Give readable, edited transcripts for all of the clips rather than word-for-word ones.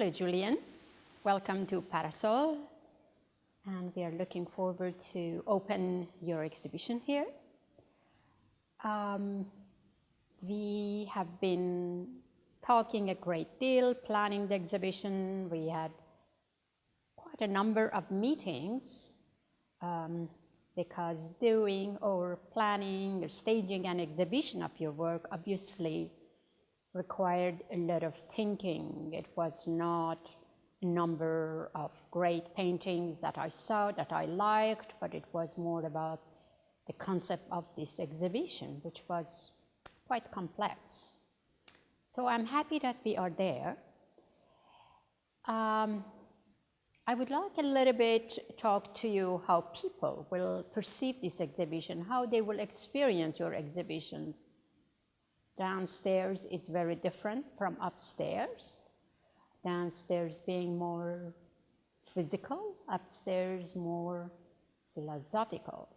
Hello, Julian. Welcome to Parasol. And we are looking forward to open your exhibition here. We have been talking a great deal, planning the exhibition. We had quite a number of meetings because doing or planning or staging an exhibition of your work obviously required a lot of thinking. It was not a number of great paintings that I saw that I liked, but it was more about the concept of this exhibition, which was quite complex. So I'm happy that we are there. I would like a little bit talk to you how people will perceive this exhibition, how they will experience your exhibitions. Downstairs, it's very different from upstairs. Downstairs being more physical, upstairs more philosophical.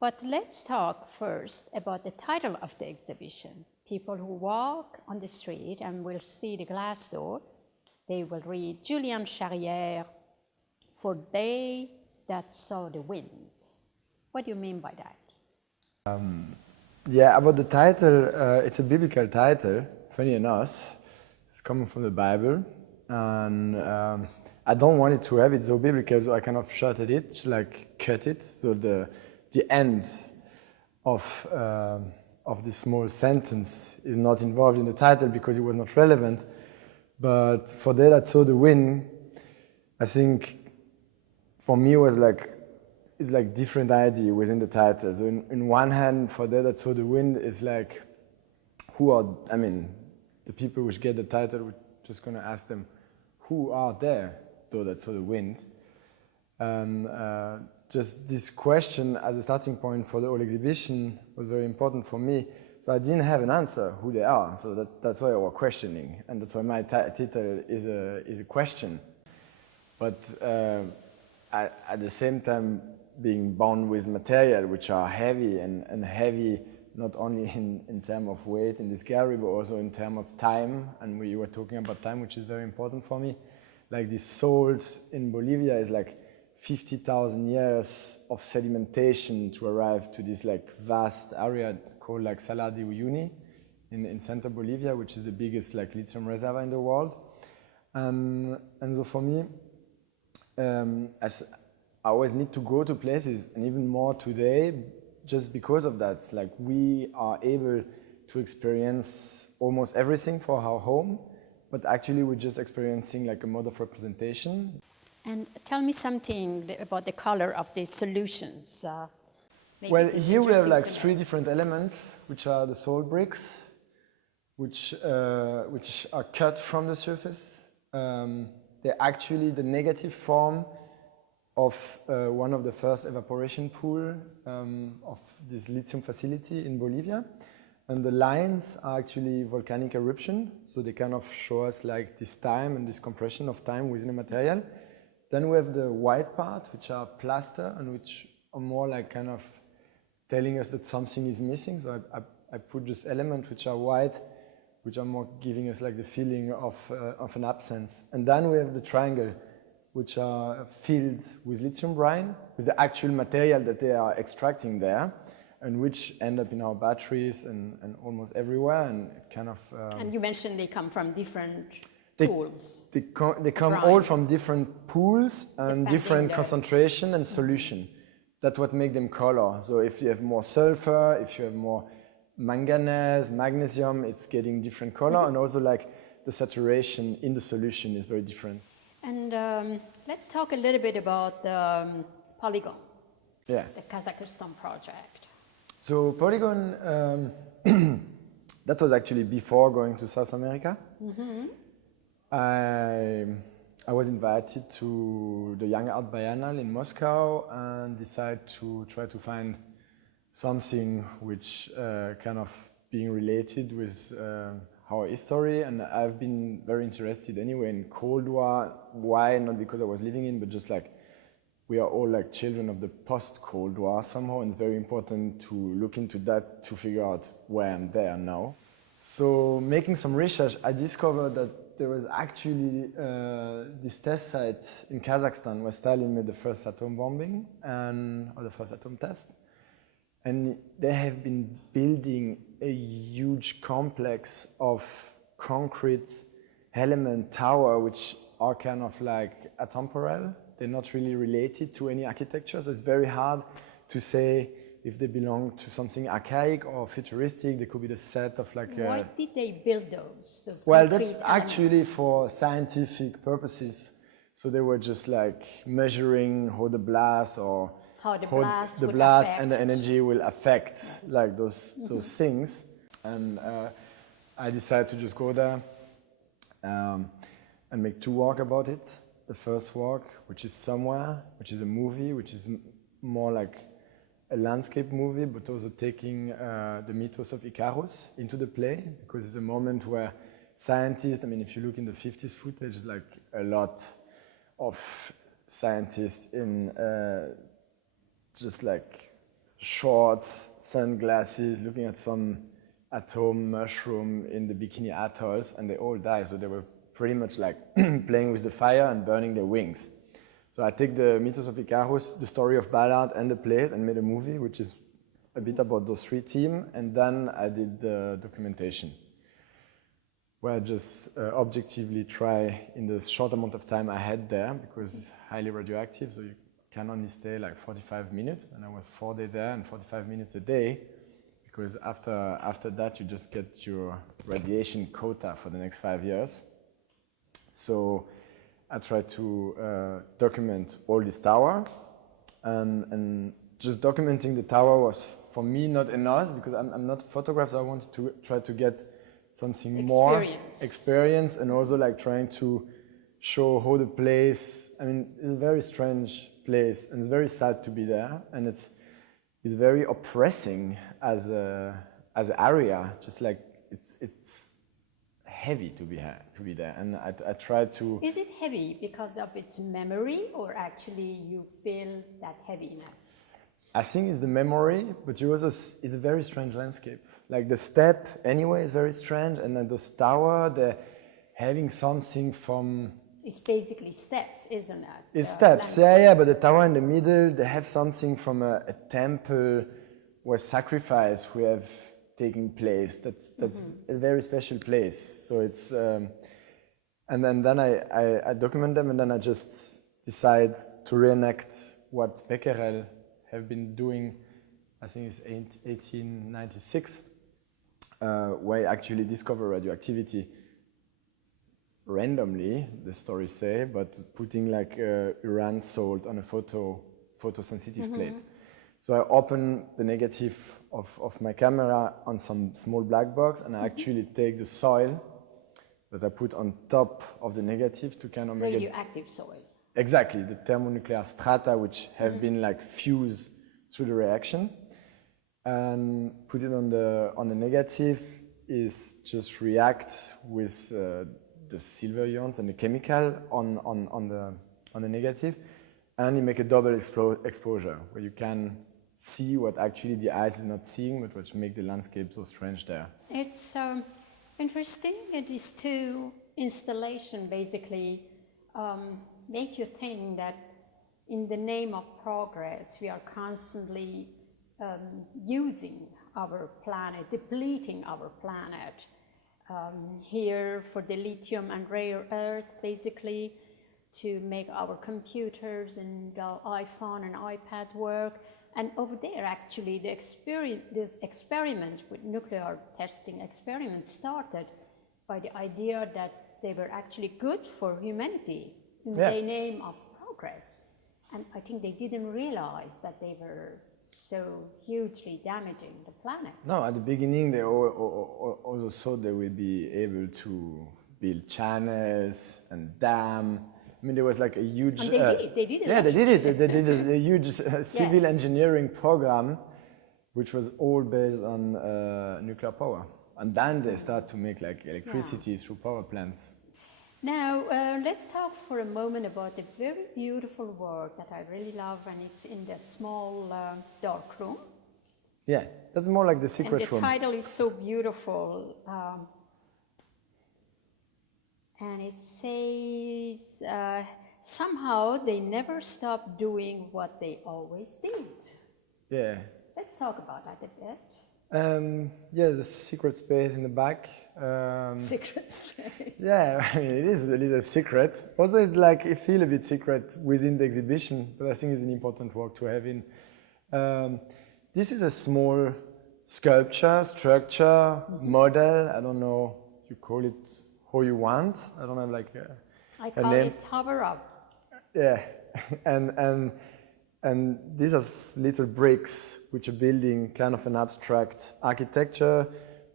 But let's talk first about the title of the exhibition. People who walk on the street and will see the glass door, they will read Julian Charrière, "For They That Saw the Wind." What do you mean by that? Yeah, about the title, it's a biblical title, funny enough. It's coming from the Bible, and I don't want it to have it so biblical, so I kind of shot at it, just like cut it. So the end of this small sentence is not involved in the title because it was not relevant. But "For They That Saw the Wind," I think for me was like, it's like different idea within the title. So in one hand, "For They That Saw the Wind" is like, who are, I mean, the people which get the title, we're just going to ask them, who are there, though, that saw the wind? And just this question as a starting point for the whole exhibition was very important for me. So I didn't have an answer who they are. So that's why I was questioning. And that's why my title is a question. But at the same time, being bound with material which are heavy and heavy, not only in terms of weight in this gallery, but also in terms of time. And we were talking about time, which is very important for me. Like these salts in Bolivia is like 50,000 years of sedimentation to arrive to this like vast area called like Salar de Uyuni in central Bolivia, which is the biggest like lithium reservoir in the world. And so for me, as I always need to go to places, and even more today, just because of that. Like we are able to experience almost everything for our home, but actually we're just experiencing like a mode of representation. And tell me something about the color of these solutions. Well, here we have like three different elements, which are the salt bricks, which are cut from the surface. They're actually the negative form of one of the first evaporation pool of this lithium facility in Bolivia. And the lines are actually volcanic eruption, so they kind of show us like this time and this compression of time within the material. Then we have the white part, which are plaster and which are more like kind of telling us that something is missing. So I put just elements which are white, which are more giving us like the feeling of an absence. And then we have the triangle, which are filled with lithium brine, with the actual material that they are extracting there, and which end up in our batteries and almost everywhere, and kind of... and you mentioned they come from different pools. They come all from different pools and different concentration and solution. That's what makes them color. So if you have more sulfur, if you have more manganese, magnesium, it's getting different color, and also like the saturation in the solution is very different. And let's talk a little bit about the polygon, the Kazakhstan project. So polygon, that was actually before going to South America. Mm-hmm. I was invited to the Young Art Biennale in Moscow and decided to try to find something which kind of being related with our history, and I've been very interested anyway in Cold War. Why? Not because I was living in, but just like we are all like children of the post-Cold War somehow, and it's very important to look into that to figure out where I'm there now. So making some research, I discovered that there was actually this test site in Kazakhstan where Stalin made the first atom bombing or the first atom test. And they have been building a huge complex of concrete element tower, which are kind of like atemporal. They're not really related to any architecture, so it's very hard to say if they belong to something archaic or futuristic. They could be the set of like Why did they build those well, concrete that's actually elements? for scientific purposes. So they were just like measuring how the blast or How the blast the would blast affect. and the energy will affect like those things. And I decided to just go there and make 2 walks about it. The first walk, which is Somewhere, which is a movie, which is more like a landscape movie, but also taking the mythos of Icarus into the play, because it's a moment where scientists, I mean, if you look in the 50s footage, like a lot of scientists in just like shorts, sunglasses, looking at some atom mushroom in the Bikini Atolls, and they all die. So they were pretty much like playing with the fire and burning their wings. So I take the mythos of Icarus, the story of Ballard, and the plays, and made a movie, which is a bit about those 3 teams, and then I did the documentation, where I just objectively try, in the short amount of time I had there, because it's highly radioactive, so you can only stay like 45 minutes, and I was 4 days there and 45 minutes a day, because after that you just get your radiation quota for the next 5 years. So I tried to document all this tower, and just documenting the tower was for me not enough, because I'm not a photographer, so I wanted to try to get something more experience, and also like trying to show how the place, I mean, it's a very strange place, and it's very sad to be there, and it's very oppressing as an area, just like it's heavy to be there, and I try to. Is it heavy because of its memory, or actually you feel that heaviness? I think it's the memory, but it's a very strange landscape. Like the steppe anyway is very strange, and then those tower, they're having something from. It's basically steps, isn't it? It's steps, yeah, but the tower in the middle, they have something from a temple where sacrifice we have taking place. That's a very special place. So it's, and then I document them, and then I just decide to reenact what Becquerel have been doing. I think it's 1896, where he actually discovered radioactivity randomly, the stories say, but putting like Uran salt on a photosensitive plate. So I open the negative of my camera on some small black box, and I actually take the soil that I put on top of the negative to kind of make radioactive soil. Exactly, the thermonuclear strata which have been like fused through the reaction, and put it on the negative is just react with the silver ions and the chemical on the negative, and you make a double exposure where you can see what actually the eyes is not seeing, but which make the landscape so strange there. It's interesting that these 2 installations basically make you think that in the name of progress we are constantly using our planet, depleting our planet. Here for the lithium and rare earth, basically to make our computers and iPhone and iPads work. And over there, actually, these experiments with nuclear testing experiments started by the idea that they were actually good for humanity in the name of progress. And I think they didn't realize that they were so hugely damaging the planet. No, at the beginning they also thought they would be able to build channels and dam. I mean, there was like a huge. And they did it. They did it. Yeah, they did it. They did a huge civil engineering program, which was all based on nuclear power. And then they start to make like electricity through power plants. Now, let's talk for a moment about the very beautiful work that I really love, and it's in the small dark room. Yeah, that's more like the secret room. And the title is so beautiful. and it says, somehow they never stop doing what they always did. Yeah. Let's talk about that a bit. Yeah, the secret space in the back. Secret space. Yeah, I mean, it is a little secret. Also, it's like, it feels a bit secret within the exhibition, but I think it's an important work to have in. This is a small sculpture, structure, model. I don't know, you call it how you want. I don't have like I a call name. it hover up. Yeah, and these are little bricks which are building kind of an abstract architecture,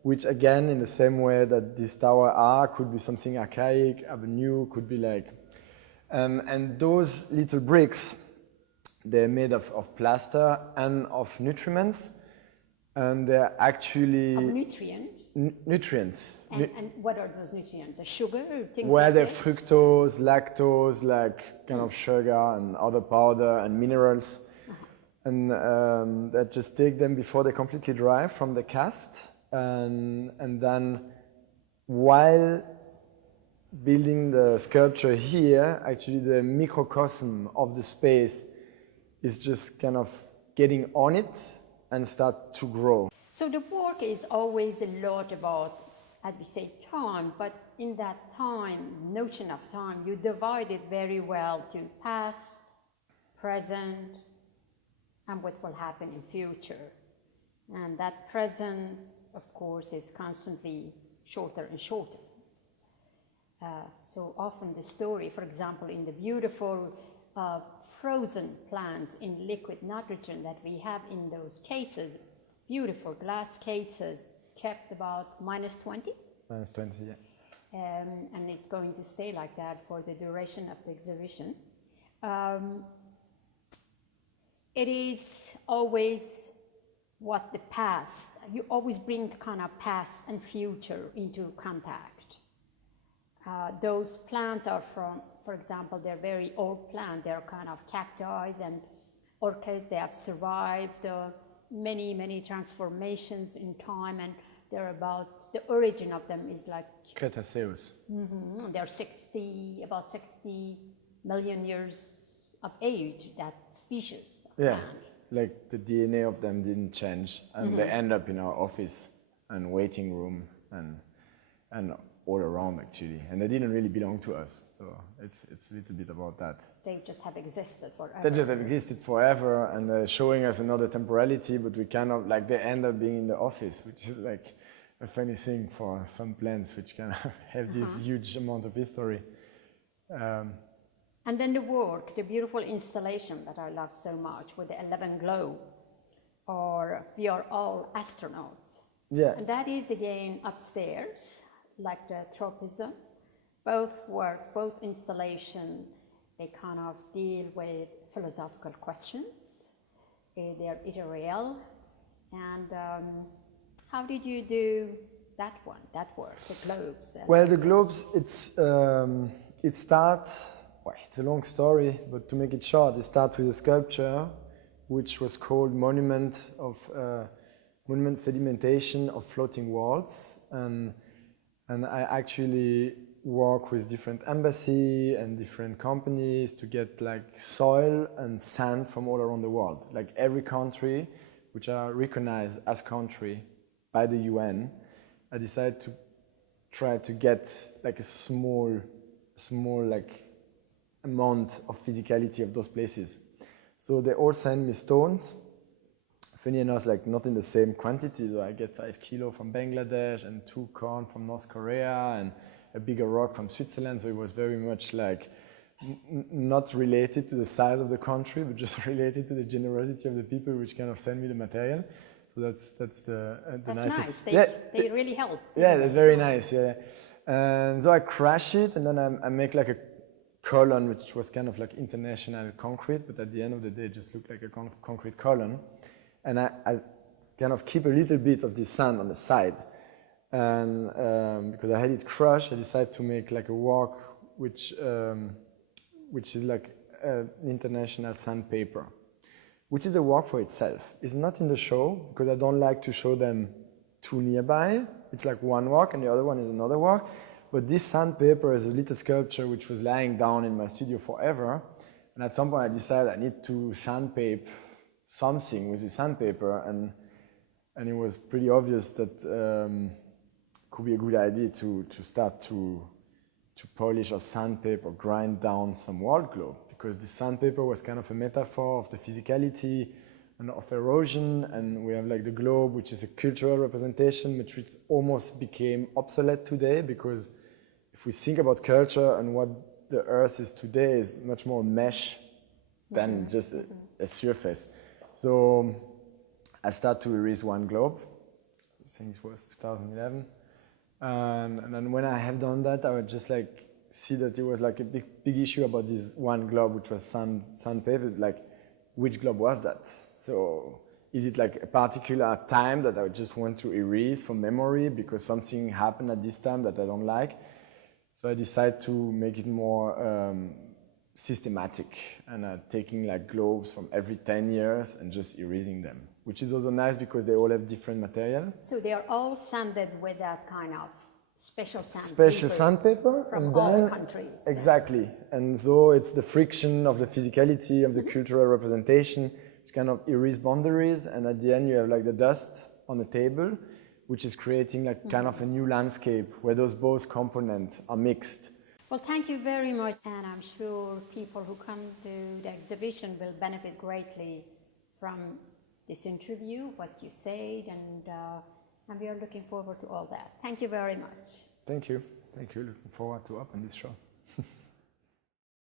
which again, in the same way that this tower are, could be something archaic, avenue, could be like, and those little bricks, they're made of plaster and of nutriments, and they're actually Of nutrient. nutrients. And what are those nutrients? Sugar or things Where like the this? fructose, lactose, like kind of sugar and other powder and minerals. And that just take them before they completely dry from the cast. And then while building the sculpture here, actually the microcosm of the space is just kind of getting on it and start to grow. So the work is always a lot about, as we say, time, but in that time, notion of time, you divide it very well to past, present, and what will happen in future. And that present, of course, is constantly shorter and shorter. So often the story, for example, in the beautiful frozen plants in liquid nitrogen that we have in those cases, beautiful glass cases kept about -20. -20, yeah. And it's going to stay like that for the duration of the exhibition. It is always what the past, you always bring kind of past and future into contact. Those plants are from, for example, they're very old plants. They're kind of cacti and orchids. They have survived many, many transformations in time, and they're about, the origin of them is like Cretaceous. They're about 60 million years of age, that species of Yeah, plant. like the DNA of them didn't change, and they end up in our office and waiting room and all around actually, and they didn't really belong to us. So it's a little bit about that. They just have existed forever. They just have existed forever, and they're showing us another temporality, but we kind of like they end up being in the office, which is like a funny thing for some plants which kind of have this huge amount of history. And then the work, the beautiful installation that I love so much with the 11 globe, or we are all astronauts. Yeah. And that is again upstairs, like the tropism. Both works, both installation, they kind of deal with philosophical questions. They are ethereal. And how did you do that one, that work, the globes? Well, the globes, it starts, well, it's a long story, but to make it short, it starts with a sculpture which was called Monument Sedimentation of Floating Walls. And I actually work with different embassies and different companies to get like soil and sand from all around the world. Like every country, which are recognized as country by the UN, I decided to try to get like a small like amount of physicality of those places. So they all send me stones. Funny enough, like not in the same quantity. So I get 5 kilos from Bangladesh and 2 corn from North Korea and a bigger rock from Switzerland. So it was very much like not related to the size of the country, but just related to the generosity of the people which kind of send me the material. So that's the nicest. Nice. They really help. Yeah, that's very nice. Yeah, and so I crash it, and then I make like a column, which was kind of like international concrete, but at the end of the day, it just looked like a concrete column. And I kind of keep a little bit of this sand on the side. And because I had it crushed, I decided to make like a work which is like an international sandpaper, which is a work for itself. It's not in the show because I don't like to show them too nearby. It's like one work and the other one is another work. But this sandpaper is a little sculpture which was lying down in my studio forever. And at some point I decided I need to sandpaper something with the sandpaper, and it was pretty obvious that could be a good idea to start to polish or sandpaper, grind down some world globe, because the sandpaper was kind of a metaphor of the physicality and of erosion, and we have like the globe, which is a cultural representation, which almost became obsolete today, because if we think about culture and what the earth is today is much more mesh than just a surface. So I started to erase one globe. I think it was 2011. And then when I have done that, I would just like see that it was like a big issue about this one globe, which was sandpaper. Like, which globe was that? So is it like a particular time that I just want to erase from memory because something happened at this time that I don't like? So I decided to make it more systematic, and taking like globes from every 10 years and just erasing them, which is also nice because they all have different material. So they are all sanded with that kind of special sandpaper. Special sandpaper. From all countries. Exactly. And so it's the friction of the physicality of the cultural representation, which kind of erase boundaries, and at the end you have like the dust on the table, which is creating like kind of a new landscape where those both components are mixed. Well, thank you very much, and I'm sure people who come to the exhibition will benefit greatly from this interview, what you said, and we are looking forward to all that. Thank you very much. Thank you. Thank you. Looking forward to open this show.